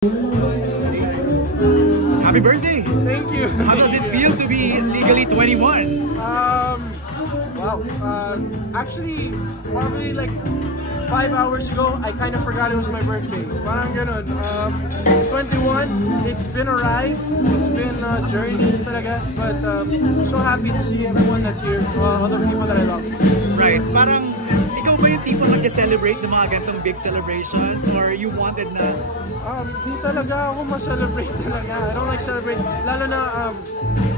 Happy birthday! Thank you. How does it feel to be legally 21? Wow. Actually, probably like 5 hours ago, I kind of forgot it was my birthday. Parang ganun. 21, it's been a ride. It's been a journey talaga. But I'm so happy to see everyone that's here. Other people that I love. Right. Parang ikaw ba yung tipo nag-celebrate ng mga ganitong big celebrations? Or you wanted na... Di talaga ako ma-celebrate talaga. I don't like celebrate. Lalo na,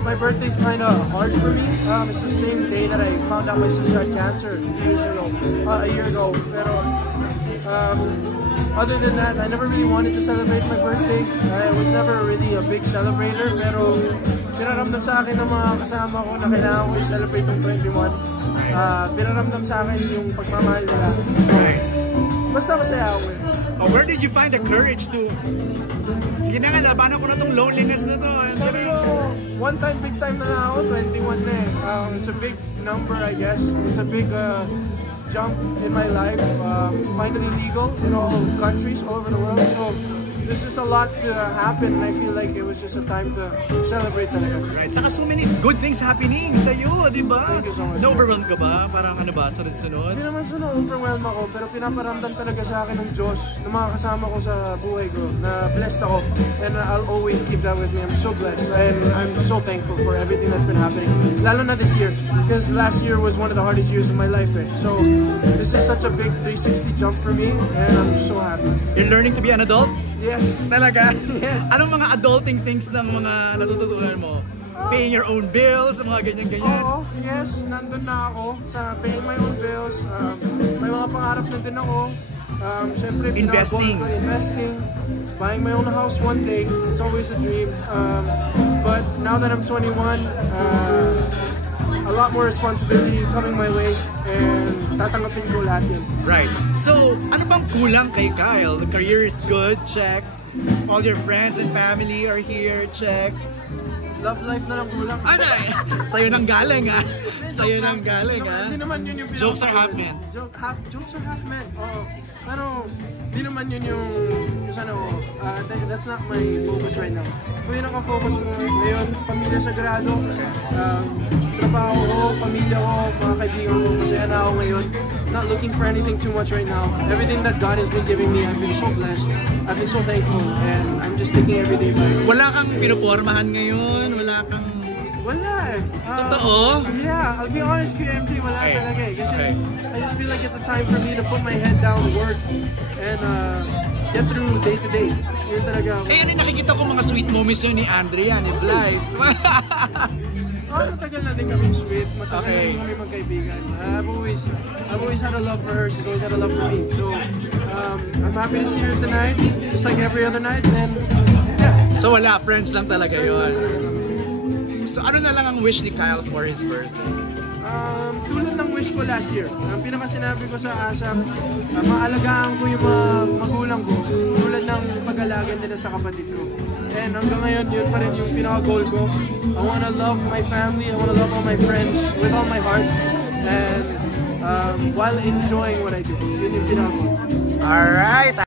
my birthday's kind of hard for me. It's the same day that I found out my sister had cancer a year ago. Pero, other than that, I never really wanted to celebrate my birthday. I was never really a big celebrator. Pero, pinaramdam sa akin ng mga kasama ko na kailangan ko i-celebrate yung 21. Pinaramdam sa akin yung pagmamahal nila. Basta masaya ako eh. Where did you find the courage to... Sige na nga, labanan ko na tong loneliness na to. Sabi ko, one time, big time na ako, 21 na eh. It's a big number, I guess. It's a big jump in my life. Finally legal in all countries all over the world. So, there's just a lot to happen and I feel like it was just a time to celebrate talaga. Right. Saka so many good things happening sa'yo, di ba? Thank you so much. Na-overwhelmed ka ba? Parang ano ba? Sunod-sunod? Hindi naman na-overwhelm ako pero pinaparamdam talaga sa akin ng Diyos, ng mga kasama ko sa buhay ko na blessed ako and I'll always keep that with me. I'm so blessed and I'm so thankful for everything that's been happening. Lalo na this year because last year was one of the hardest years of my life eh. So this is such a big 360 jump for me and I'm so happy. You're learning to be an adult? Yes. Talaga? Yes. Anong mga adulting things ng mga natututunan mo? Paying your own bills, mga ganyan-ganyan? Oo, yes. Nandun na ako sa paying my own bills. May mga pangarap na din ako. Siyempre, investing. Buying my own house one day. It's always a dream. But now that I'm 21, a lot more responsibility coming my way and tatanggapin ko lahat yun. Right. So, ano bang kulang kay Kyle? The career is good, check. All your friends and family are here, check. Love life na lang kulang. Ano eh? Sa'yo nang galing ha? Sa'yo nang galing ha? Hindi naman yun yung jokes are half meant. Jokes are half meant. Oo. Pero, hindi naman yun yung ano, that's not my focus right now. So yun ang focus ko ngayon, pamilya sagrado, trabaho ko, pamilya ko, mga kaibigan ko, masaya na ako ngayon. Not looking for anything too much right now. Everything that God has been giving me, I've been so blessed. I've been so thankful and I'm just taking every day by it. Wala kang pinupormahan ngayon? Wala kang... Wala eh. Totoo? Yeah, I'll be honest with you, MJ, wala talaga eh. Kasi I just feel like it's a time for me to put my head down, work, and get through day to day. Yun talaga. Eh, ano nakikita ko mga sweet moments yun ni Andrea, ni Blythe. Matagal na din kami sweet. Matagal na din kami magkaibigan. I've always had a love for her. She's always had a love for me. So, I'm happy to see her tonight, just like every other night. And yeah. So wala, friends lang talaga yun. So ano na lang ang wish ni Kyle for his birthday? Tulad ng wish ko last year. Ang pinakasinabi ko sa ASAP, maalagaan ko yung mga magulang ko tulad ng pag-alaga nila sa kapatid ko. And hanggang ngayon, yun pa rin yung pinaka-goal ko. I wanna love my family, I wanna love all my friends with all my heart. And while enjoying what I do. Yun yung pinaka-goal. Alright!